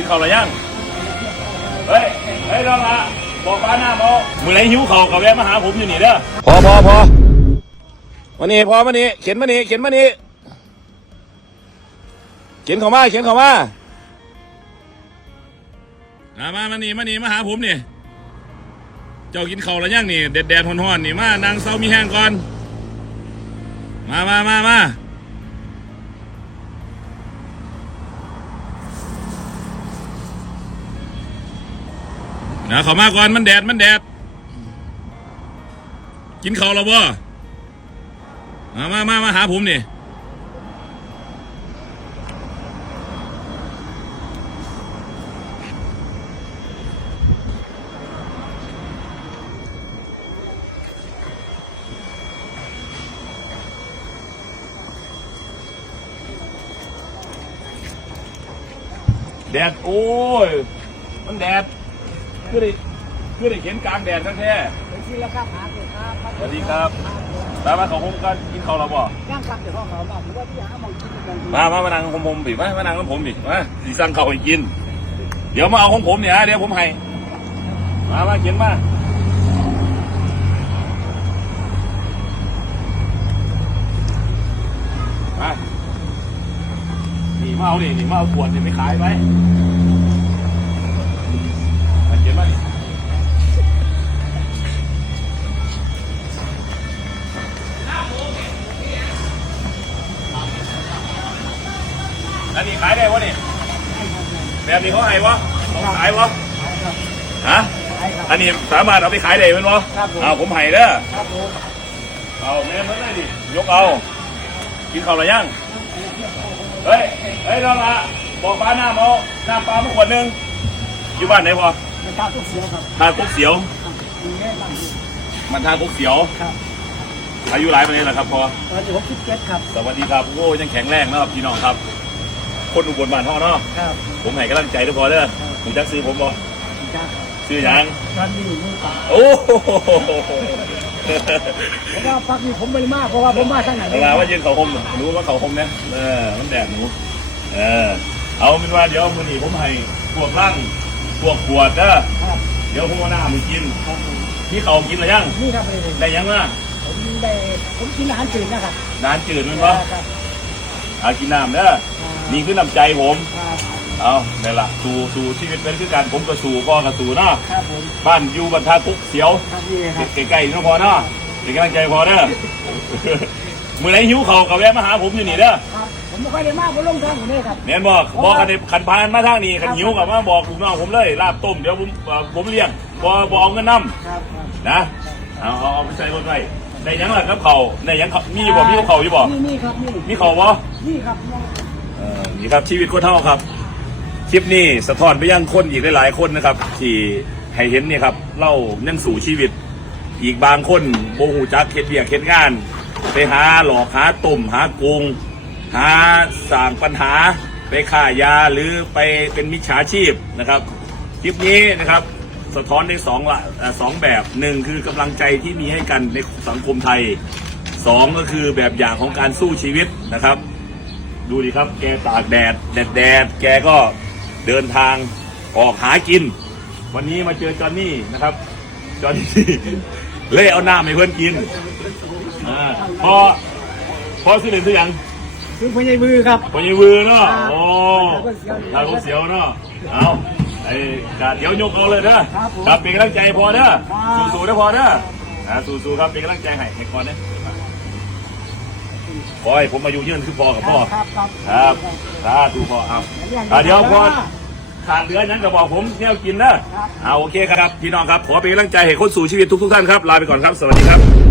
กินข้าวหรือยัง เฮ้ย เฮ้ยน้องละบอกป้าหน้าบอกมือไหนหิวข้าวกับแวะมาหาผมอยู่นี่เด้อ พอพอพอมานี่พอมานี่เขียนมานี่เขียนมานี่เขียนเข้ามาเขียนเข้ามามามามานี่มานี่มาหาผมนี่ เจ้ากินข้าวแล้วยังนี่แดดแดดๆร้อนๆนี่มานางเศร้ามีแห้งก่อน มามามามา นะเขามาก่อนมันแดดมันแดด กินเขาวแล้วบ่มามามามาหาผมนี่แดด โอ้ย มันแดด คือได้คือได้เข็นกลางแดดทั้งแท้เป็นที่แล้วครับหาเถอะครับสวัสดีครับตามมาเขาคงกันกินข้าวเราบ่ย่างครับเดี๋ยวพ่อเขาบอกผมว่าที่หาหมองกินกันมามามานั่งของผมดิมามานั่งของผมดิมาสีสั่งข้าวให้กิน เดี๋ยวมาเอาของผมเนี่ยนะเดี๋ยวผมให้มามาเขียนมามานี่มาเอาดินี่มาเอาขวดนี่ไม่ขายไห อันนี้ขายได้วะนี่แบบนี้เขาให้วะเขาขายวะฮะใช่ครับอันนี้สามารถเอาไปขายได้ไหมวะครับผมเอาผมให้เด้อครับผมเอาแม่เมื่อไหร่ดิยกเอากินข้าวหรือยังเฮ้ยเฮ้ยน้องละบอกป้าหน้าเอาน้ำปลามาขวดหนึงอยู่บ้านไหนพอเป็นข้าวทุกเสียวครับทากุ๊กเสียวมีแม่บ้างอยู่มันทากุ๊กเสียวครับอายุหลายปีแล้วครับพอตอนที่ผมคิดเจ็ดครับ สวัสดีครับ โอ้ยังแข็งแรงนะครับพี่น้องครับ คนอุบลบ้านท่อเนาะครับผมให้กำลังใจทุกคนเด้อหนูจักซื้อผมบ่จ้าซื้อหยังตอนนี้มือเปล่าโอ้โหเพราะว่าพักนี้ผมไม่มากเพราะว่าผมมาทางไหนเวลาว่ายืนเขาคมรู้ว่าเขาคมเนี่ยเออมันแดดหนูเออเอาเป็นว่าเดี๋ยวมื้อนี้ผมให้พวกร่างพวกขวดเด้อครับเดี๋ยวผมเอาหน้ามึงกินครับผมพี่เขากินหรือยังนี่ครับเลยได้ยังวะผมได้ผมกินอาหารจืดนะครับนานจืดมั้ยครัวะบครับเอากินน้ำเด้อ นี่คือน้ำใจผมครับเอานี่นละสู่สู่ชีวิตเป็นคือการผมก็สู่พ่อก็สู่เนาะครับผมบ้านอยู่บรรทัดกุ๊กเสียวครับนี่ครับใกล้ๆนี่เนาะพอเนาะเป็นกำลังใจพอเด้อมื้อไหนหิวเขาวก็แวะมาหาผมอยู่นี่เด้อครับผมไม่ค่อยได้มากผมลงทางอยู่นี่ครับแม่นบอกบอกกันในขันพานมาทางนี้ขันหิวกับมาบอกลูกน้องผมเลยลาบต้มเดี๋ยวผมเอ่อผมเลี้ยงบอบเอาเงินนำครับครับนะเอาเอาเอาไปใส่รถไว้ได้หยังล่ะครับเขาได้หยังเขามีอยู่บ่มีเขาอยู่บ่นี่นี่ครับนี่มีเขาบ่นี่ครับเออ นี่ครับชีวิตคนเท่าครับ คลิปนี้สะท้อนไปยังคนอีกหลายๆคนนะครับ ที่ให้เห็นนี่ครับเล่ายังสู่ชีวิต อีกบางคนโบหูจักเฮ็ดเบียกเฮ็ดงาน ไปหาหลอกหาตุ่มหาโกงหาสร้างปัญหา ไปฆ่ายาหรือไปเป็นมิจฉาชีพนะครับคลิปนี้นะครับสะท้อนได้สองละสองแบบหนึ่งคือกำลังใจที่มีให้กันในสังคมไทยสองก็คือแบบอย่างของการสู้ชีวิตนะครับ ดูดิครับ แกตากแดดแดดแดดแกก็เดินทางออกหากิน วันนี้มาเจอจอนนี่นะครับ จอนนี่เลยเอาน้ำให้เพื่อนกินอาพอพอซื้อเหรียญซื้อหยังคือพญายมือครับพอยีวือเนาะโอ้ครัทาบงเสียวเนาะเอาไอ้กาดเดี๋ยวยกเอาเลยนะครับผมครับเป็นกำลังใจพอเด้อครับสู้ๆนะพอเด้ออ่าสู้ๆครับเป็นกำลังใจให้ให้ก่อนเด้อ ขอให้ผมอายุยืนคือพอกับพ่อครับครับครับสาธุพ่อเอาอ่าเดี๋ยวพอขาดเหลือนั้นก็บอกผมเที่ยวกินนะเอาโอเคครับพี่น้องครับขอเป็นกำลังใจให้คนสู่ชีวิตทุกๆท่านครับลาไปก่อนครับสวัสดีครับ